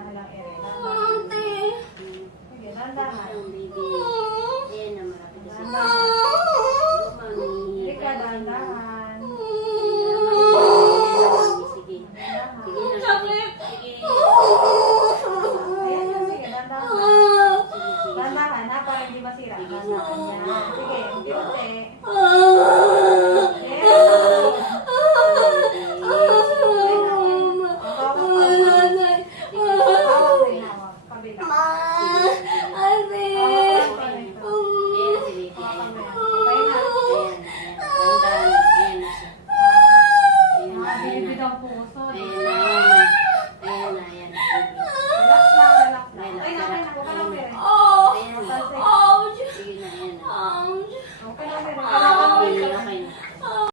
dahan-dahan lang, Ere. Ate. Sige, dahan-dahan. Ang baby. Ayan na, malapit na siya. Dahan-dahan. Mami. Rika, dahan-dahan. Sige. Dahan-dahan. Sige na. Sakit. Sige. Ayan na, sige, dahan-dahan. Sige. Dahan-dahan, ha, para hindi masira. Dahan-dahan yan. Sige, unti-unti. Ayan na siya. Binibig ang puso. Ayan